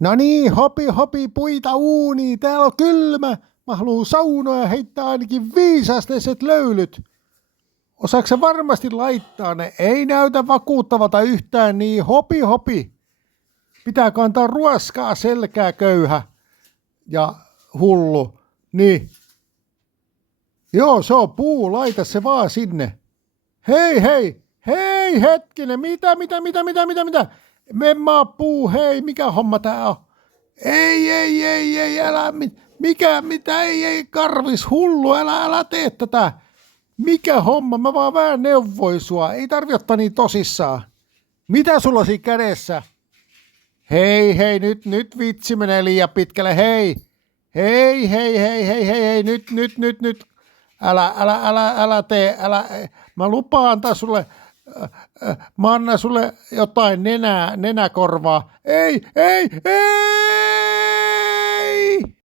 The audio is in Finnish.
No niin, hopi, puita uuniin, täällä on kylmä. Mä haluun saunoa ja heittää ainakin 5-asteiset löylyt. Osaatko sä varmasti laittaa ne? Ei näytä vakuuttavalta yhtään niin, hopi. Pitää kantaa ruoskaa selkää köyhä ja hullu. Niin. Joo, se on puu, laita se vaan sinne. Hei hetkinen, mitä? Memmaa puu, hei, mikä homma tää on? Ei, älä, mitä, ei, karvis, hullu, älä tee tätä. Mikä homma, mä vaan vähän neuvoin sua, ei tarvi ottaa niin tosissaan. Mitä sulla on siinä kädessä? Hei, nyt vitsi menee liian pitkälle, hei, nyt. Älä tee, mä lupaan antaa sulle, mä annan sulle jotain nenäkorvaa. Ei,